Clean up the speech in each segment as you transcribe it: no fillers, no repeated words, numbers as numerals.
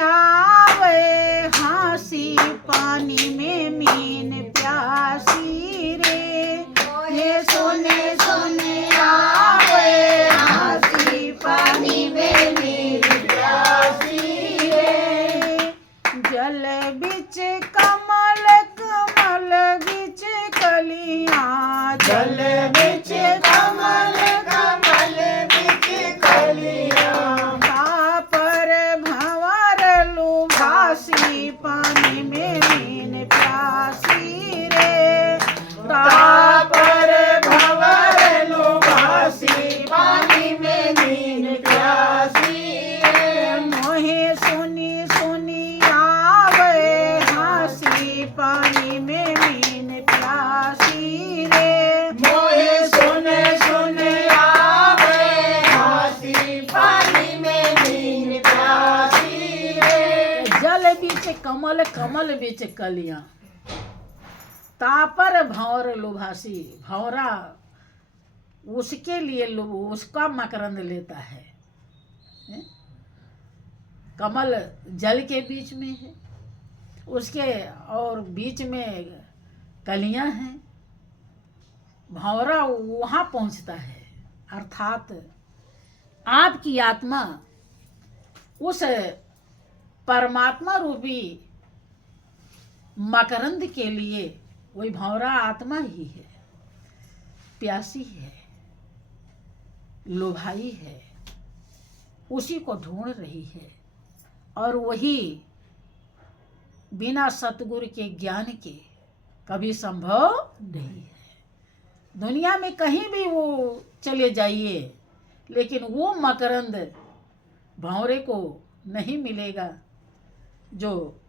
आवे हाँसी पानी में मीन प्यासी रे। ये सोने सोने आवे हाँसी पानी में मीन प्यासी रे। जल बिच कमल कमल बिच कलियां, जल बिच कमल कमल बिच कलियां। पर भंवर लुभासी पानी में मीन प्यासी रे। पर भंवर लुभासी पानी में मीन प्यासी रे। मोहे सुनी सुनी आवे हाँसी पानी में मीन प्यासी रे। मोहे सुने सुने आवे हाँसी पानी में मीन प्यासी रे। जल बीच कमल कमल बीच कलियां, तापर भंवर लुभासी। भंवरा उसके लिए उसका मकरंद लेता है। कमल जल के बीच में है उसके, और बीच में कलियां हैं। भंवरा वहां पहुंचता है, अर्थात आपकी आत्मा उस परमात्मा रूपी मकरंद के लिए, वही भंवरा आत्मा ही है, प्यासी है, लुभाई है, उसी को ढूंढ रही है। और वही बिना सतगुरु के ज्ञान के कभी संभव नहीं है। दुनिया में कहीं भी वो चले जाइए, लेकिन वो मकरंद भंवरे को नहीं मिलेगा जो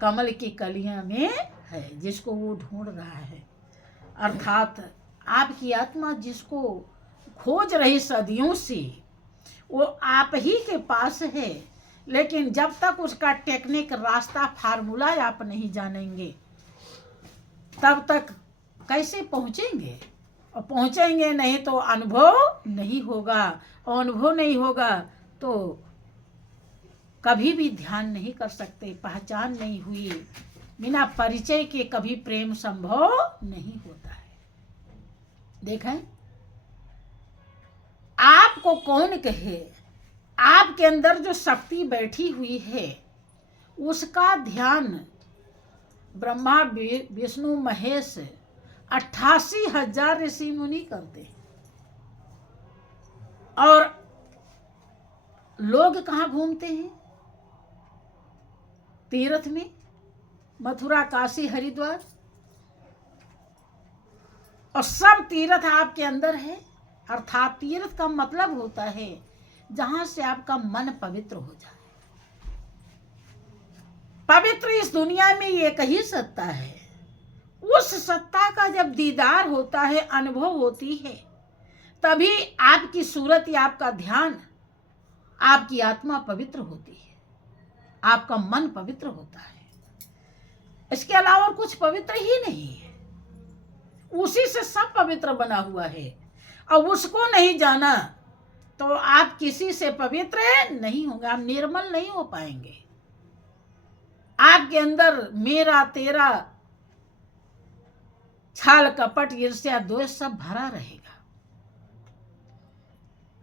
कमल की कलियां में है, जिसको वो ढूंढ रहा है। अर्थात आपकी आत्मा जिसको खोज रही सदियों से, वो आप ही के पास है। लेकिन जब तक उसका टेक्निक, रास्ता, फार्मूला आप नहीं जानेंगे, तब तक कैसे पहुंचेंगे? और पहुंचेंगे नहीं तो अनुभव नहीं होगा, और अनुभव नहीं होगा तो कभी भी ध्यान नहीं कर सकते। पहचान नहीं हुई, बिना परिचय के कभी प्रेम संभव नहीं होता है। देखें, आपको कौन कहे, आपके अंदर जो शक्ति बैठी हुई है उसका ध्यान ब्रह्मा विष्णु महेश 88,000 ऋषि मुनि करते हैं। और लोग कहाँ घूमते हैं? तीर्थ में, मथुरा, काशी, हरिद्वार, और सब तीर्थ आपके अंदर है। अर्थात तीर्थ का मतलब होता है जहां से आपका मन पवित्र हो जाए। पवित्र इस दुनिया में एक ही सत्ता है। उस सत्ता का जब दीदार होता है, अनुभव होती है, तभी आपकी सूरत या आपका ध्यान, आपकी आत्मा पवित्र होती है, आपका मन पवित्र होता है। इसके अलावा कुछ पवित्र ही नहीं है। उसी से सब पवित्र बना हुआ है, और उसको नहीं जाना तो आप किसी से पवित्र नहीं होंगे, आप निर्मल नहीं हो पाएंगे। आपके अंदर मेरा तेरा, छल कपट ईर्ष्या द्वेष सब भरा रहेगा।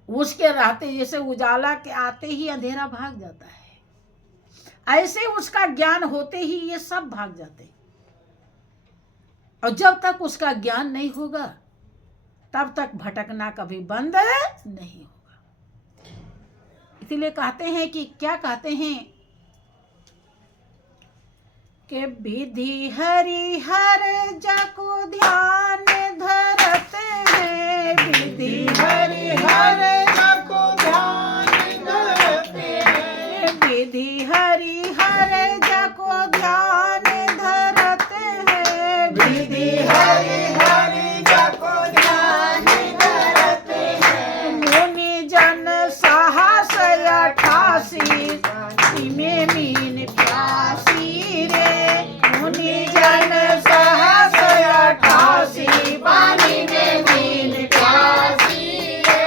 उसके रहते, जैसे उजाला के आते ही अंधेरा भाग जाता है, ऐसे उसका ज्ञान होते ही ये सब भाग जाते। और जब तक उसका ज्ञान नहीं होगा तब तक भटकना कभी बंद नहीं होगा। इसलिए कहते हैं कि, क्या कहते हैं कि विधि हरि हर जको ध्यान धरते हैं। विधि हरि हर जको ध्यान धरते हैं। विधि हरि हर जको ध्यान धरते हैं। विधि हरि हर जको ध्यान धरते हैं। मुनि जन साहस 88 में मीन प्यासी रे। मुनि जन साहस 88 पानी में मीन प्यासी रे।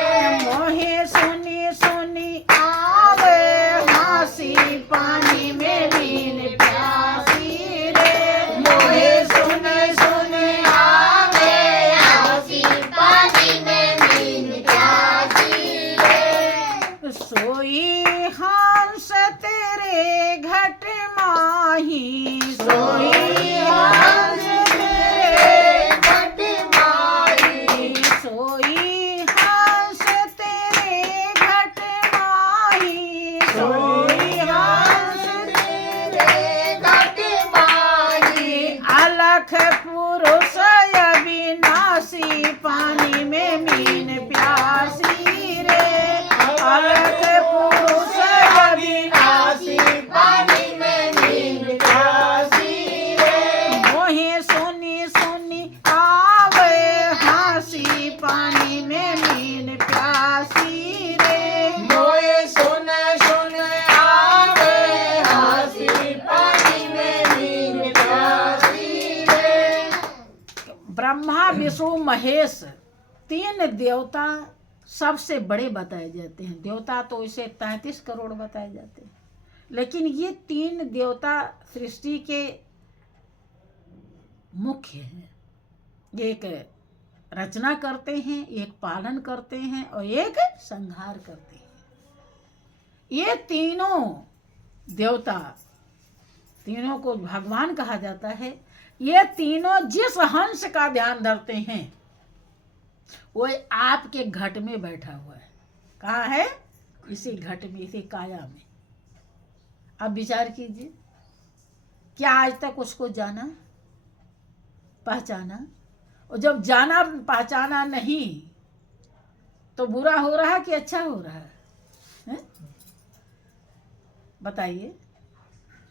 हंस तेरे घट माही, सोई हंस तेरे घट माही, सोई हंस तेरे घट माही, सोई हंस तेरे घट माही। अलख पुरुष अविनाशी, पानी में मीन प्यासी रे, अलख पुरुष अविनाशी, पानी में मीन प्यासी रे। मोहे सुनी सुनी आवे हंसी, पानी में मीन प्यासी रे, मोहे सुन सुन आवे हंसी, पानी में मीन प्यासी रे। ब्रह्मा विष्णु महेश तीन देवता सबसे बड़े बताए जाते हैं। देवता तो इसे 33 करोड़ बताए जाते हैं, लेकिन ये तीन देवता सृष्टि के मुख्य हैं। एक रचना करते हैं, एक पालन करते हैं और एक संहार करते हैं। ये तीनों देवता, तीनों को भगवान कहा जाता है। ये तीनों जिस हंस का ध्यान धरते हैं वो आपके घट में बैठा हुआ है। कहाँ है? इसी घट में, इसी काया में। अब विचार कीजिए, क्या आज तक उसको जाना, पहचाना? और जब जाना पहचाना नहीं तो बुरा हो रहा कि अच्छा हो रहा है? बताइए।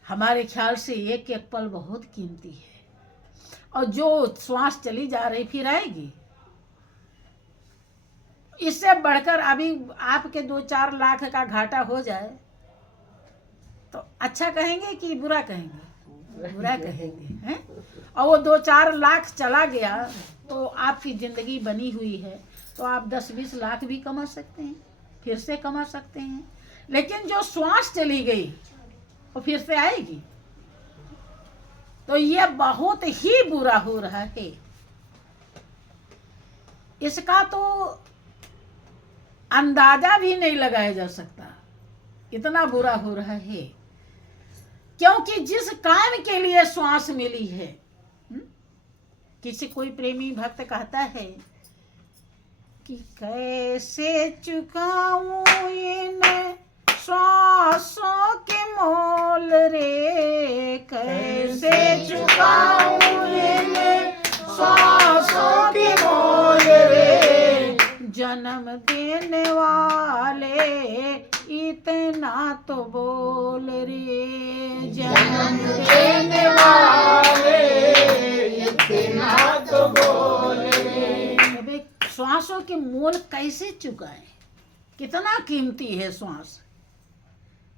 हमारे ख्याल से एक एक पल बहुत कीमती है, और जो श्वास चली जा रही फिर आएगी। इससे बढ़कर अभी आपके 2-4 लाख का घाटा हो जाए तो अच्छा कहेंगे कि बुरा कहेंगे? बुरा कहेंगे, हैं? और वो 2-4 लाख चला गया तो आपकी जिंदगी बनी हुई है, तो आप 10-20 लाख भी कमा सकते हैं, फिर से कमा सकते हैं। लेकिन जो श्वास चली गई वो फिर से आएगी, तो ये बहुत ही बुरा हो रहा है। इसका तो अंदाजा भी नहीं लगाया जा सकता, इतना बुरा हो रहा है। क्योंकि जिस काम के लिए श्वास मिली है, किसी कोई प्रेमी भक्त कहता है कि कैसे चुकाऊं इन श्वासों के मोल रे, कैसे चुकाऊं इन श्वासों के मोल रे, जन्म देने वाले इतना तो बोल रे, जन्म देने वाले इतना तो बोल रे। अबे श्वासों के मोल कैसे चुकाएं? कितना कीमती है श्वास,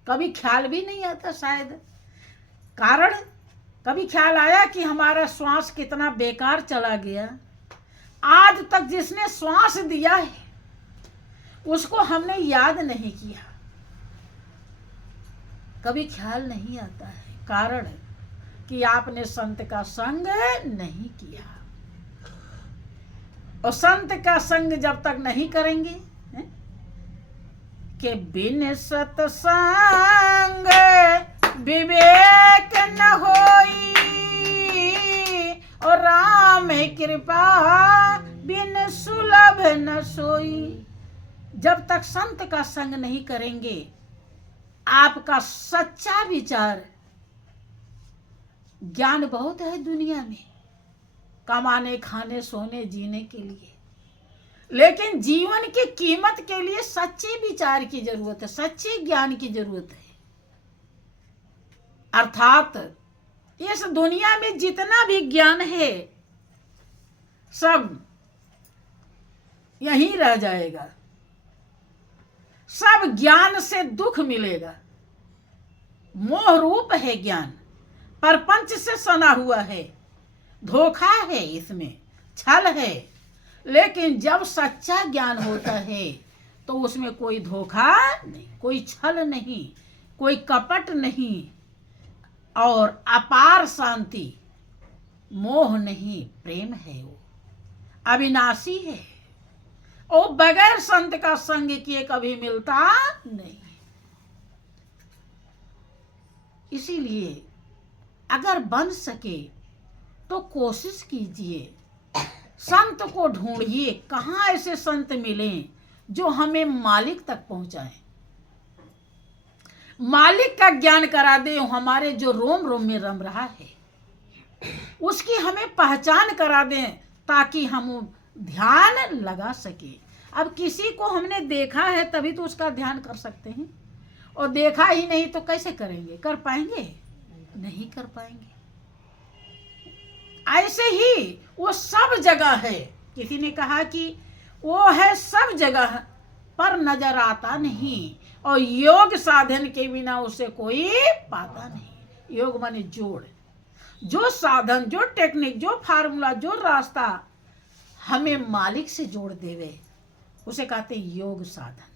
कभी ख्याल भी नहीं आता शायद। कारण कभी ख्याल आया कि हमारा श्वास कितना बेकार चला गया? आज तक जिसने श्वास दिया है उसको हमने याद नहीं किया, कभी ख्याल नहीं आता है। कारण कि आपने संत का संग नहीं किया, और संत का संग जब तक नहीं करेंगे कि बिन सत्संग विवेक न होई, और राम कृपा बिन सुलभ न सोई। जब तक संत का संग नहीं करेंगे, आपका सच्चा विचार, ज्ञान बहुत है दुनिया में, कमाने खाने सोने जीने के लिए, लेकिन जीवन की कीमत के लिए सच्चे विचार की जरूरत है, सच्चे ज्ञान की जरूरत है। अर्थात इस दुनिया में जितना भी ज्ञान है सब यहीं रह जाएगा, सब ज्ञान से दुख मिलेगा। मोह रूप है ज्ञान, परपंच से सना हुआ है, धोखा है, इसमें छल है। लेकिन जब सच्चा ज्ञान होता है तो उसमें कोई धोखा नहीं, कोई छल नहीं, कोई कपट नहीं, और अपार शांति, मोह नहीं, प्रेम है, वो अविनाशी है, वो बगैर संत का संग किए कभी मिलता नहीं। इसीलिए अगर बन सके तो कोशिश कीजिए, संत को ढूंढिए, कहाँ ऐसे संत मिलें जो हमें मालिक तक पहुंचाएं, मालिक का ज्ञान करा दे, हमारे जो रोम रोम में रम रहा है उसकी हमें पहचान करा दें, ताकि हम ध्यान लगा सके। अब किसी को हमने देखा है तभी तो उसका ध्यान कर सकते हैं, और देखा ही नहीं तो कैसे करेंगे? कर पाएंगे? नहीं कर पाएंगे। ऐसे ही वो सब जगह है। किसी ने कहा कि वो है सब जगह पर नजर आता नहीं, और योग साधन के बिना उसे कोई पाता नहीं। योग माने जोड़, जो साधन, जो टेक्निक, जो फार्मूला, जो रास्ता हमें मालिक से जोड़ देवे, उसे कहते हैं योग साधन।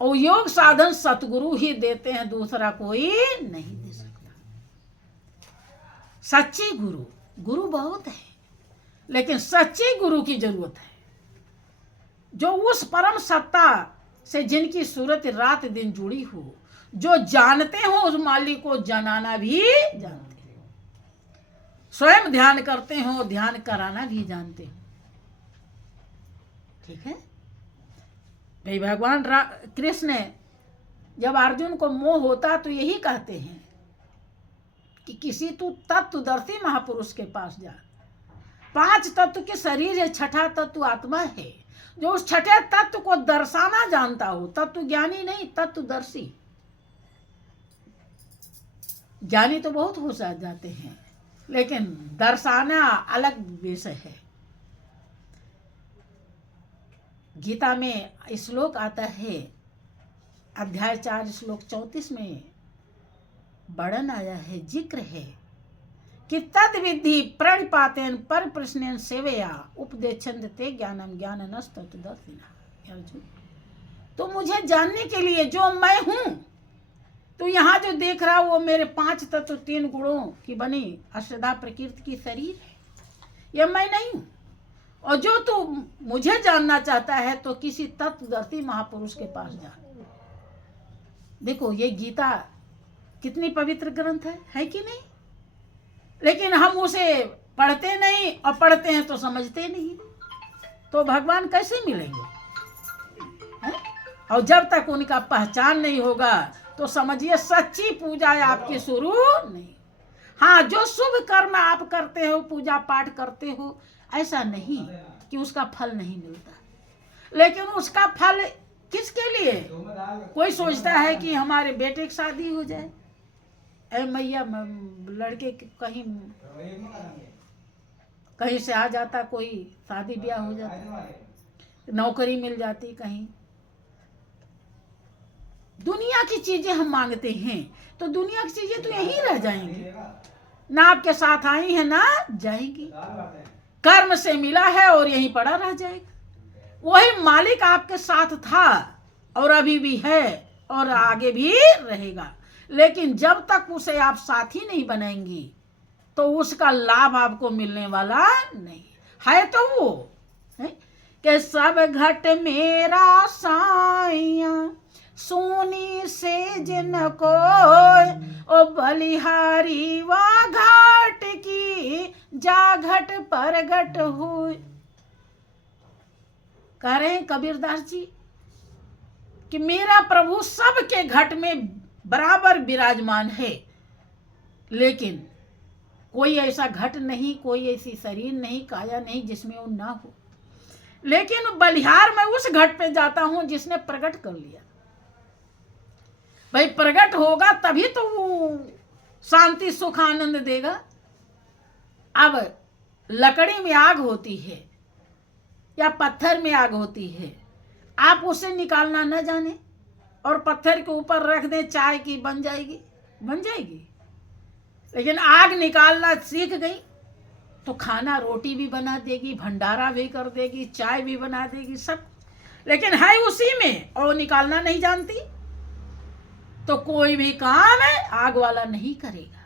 और योग साधन सतगुरु ही देते हैं, दूसरा कोई नहीं दे सकता। सच्ची गुरु, गुरु बहुत है लेकिन सच्ची गुरु की जरूरत है, जो उस परम सत्ता से जिनकी सूरत रात दिन जुड़ी हो, जो जानते हो उस मालिक को जनाना भी जानते हो, स्वयं ध्यान करते हो, ध्यान कराना भी जानते हो। ठीक है भाई। भगवान कृष्ण जब अर्जुन को मोह होता तो यही कहते हैं कि किसी तू तत्वदर्शी महापुरुष के पास जा। 5 तत्व के शरीर है, छठा तत्व आत्मा है, जो उस छठे तत्व को दर्शाना जानता हो। तत्व ज्ञानी नहीं, तत्वदर्शी। ज्ञानी तो बहुत हो जाते हैं, लेकिन दर्शाना अलग विषय है। गीता में श्लोक आता है, अध्याय 4 श्लोक 34 में वर्णन आया है, जिक्र है कि तद विधि प्रणिपातेन पर प्रश्नेन सेवया उपदेशन्द ते ज्ञानम ज्ञाननस्तत्वदर्शिनः। अर्जुन, तो मुझे जानने के लिए जो मैं हूं, तो यहाँ जो देख रहा वो मेरे 5 तत्व 3 गुणों की बनी अष्टधा प्रकृति की शरीर है, यह मैं नहीं हूं। और जो तू मुझे जानना चाहता है तो किसी तत्वदर्शी महापुरुष के पास जा। देखो ये गीता कितनी पवित्र ग्रंथ है कि नहीं? लेकिन हम उसे पढ़ते नहीं, और पढ़ते हैं तो समझते नहीं, तो भगवान कैसे मिलेंगे? है? और जब तक उनका पहचान नहीं होगा तो समझिए सच्ची पूजा आपकी शुरू नहीं। हाँ, जो शुभ कर्म आप करते हो, पूजा पाठ करते हो, ऐसा नहीं कि उसका फल नहीं मिलता, लेकिन उसका फल किसके लिए? कोई सोचता है कि हमारे बेटे की शादी हो जाए, ऐ मैया लड़के कहीं से आ जाता, कोई शादी ब्याह हो जाता, नौकरी मिल जाती कहीं। दुनिया की चीजें हम मांगते हैं तो दुनिया की चीजें तो यहीं रह जाएंगी, ना आपके साथ आई है ना जाएंगी। कर्म से मिला है और यहीं पड़ा रह जाएगा। वही मालिक आपके साथ था और अभी भी है और आगे भी रहेगा, लेकिन जब तक उसे आप साथी नहीं बनाएंगी तो उसका लाभ आपको मिलने वाला नहीं है। तो वो है कि सब घट मेरा साइया सोनी से जिनको ओ बलिहारी वा घाट की जा घट पर घट हुई। कह रहे हैं कबीरदास जी कि मेरा प्रभु सबके घट में बराबर विराजमान है, लेकिन कोई ऐसा घट नहीं, कोई ऐसी शरीर नहीं, काया नहीं जिसमें वो ना हो। लेकिन बलिहार में उस घट पे जाता हूं जिसने प्रकट कर लिया। भाई प्रकट होगा तभी तो वो शांति सुख आनंद देगा। अब लकड़ी में आग होती है या पत्थर में आग होती है, आप उसे निकालना न जाने और पत्थर के ऊपर रख दें, चाय की बन जाएगी, बन जाएगी। लेकिन आग निकालना सीख गई तो खाना रोटी भी बना देगी, भंडारा भी कर देगी, चाय भी बना देगी, सब। लेकिन है उसी में और निकालना नहीं जानती तो कोई भी काम आग वाला नहीं करेगा।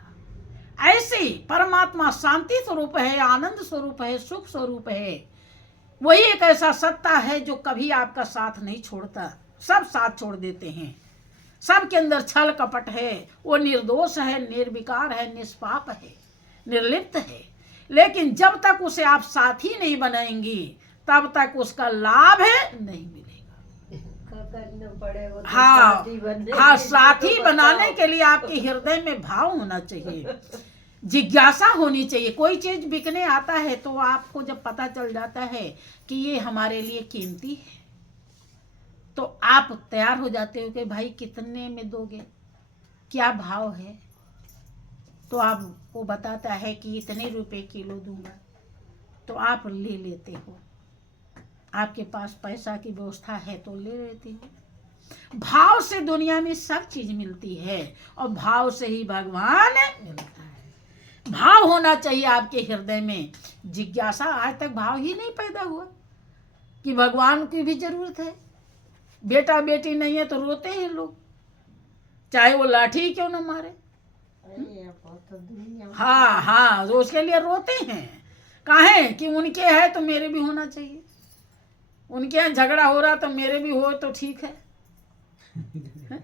ऐसे ही परमात्मा शांति स्वरूप है, आनंद स्वरूप है, सुख स्वरूप है। वही एक ऐसा सत्ता है जो कभी आपका साथ नहीं छोड़ता, सब साथ छोड़ देते हैं। सबके अंदर छल कपट है, वो निर्दोष है, निर्विकार है, निष्पाप है, निर्लिप्त है। लेकिन जब तक उसे आप साथी नहीं बनाएंगी तब तक उसका लाभ नहीं मिलेगा। करना पड़े वो तो हाँ साथी बनने हाँ, के लिए साथी तो बनाने बताओ। के लिए आपके हृदय में भाव होना चाहिए, जिज्ञासा होनी चाहिए। कोई चीज बिकने आता है तो आपको जब पता चल जाता है कि ये हमारे लिए कीमती है तो आप तैयार हो जाते हो कि भाई कितने में दोगे, क्या भाव है। तो आपको बताता है कि इतने रुपए किलो दूंगा तो आप ले लेते हो। आपके पास पैसा की व्यवस्था है तो ले लेते हो। भाव से दुनिया में सब चीज मिलती है और भाव से ही भगवान मिलता है। भाव होना चाहिए आपके हृदय में। जिज्ञासा, आज तक भाव ही नहीं पैदा हुआ कि भगवान की भी जरूरत है। बेटा बेटी नहीं है तो रोते हैं लोग, चाहे वो लाठी क्यों न मारे। अरे वो तो दुनिया में हाँ हाँ, तो उसके लिए रोते हैं। काहे कि उनके है तो मेरे भी होना चाहिए, उनके यहाँ झगड़ा हो रहा तो मेरे भी हो तो ठीक है, हैं?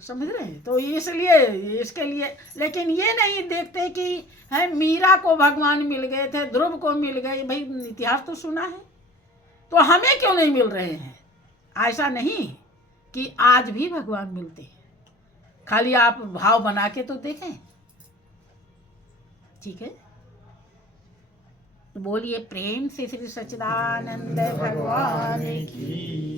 समझ रहे हैं। तो इसलिए इसके लिए, लेकिन ये नहीं देखते कि है मीरा को भगवान मिल गए थे, ध्रुव को मिल गए। भाई इतिहास तो सुना है, तो हमें क्यों नहीं मिल रहे हैं। ऐसा नहीं कि आज भी भगवान मिलते हैं, खाली आप भाव बना के तो देखें। ठीक है, तो बोलिए प्रेम से श्री सच्चिदानंद भगवान की।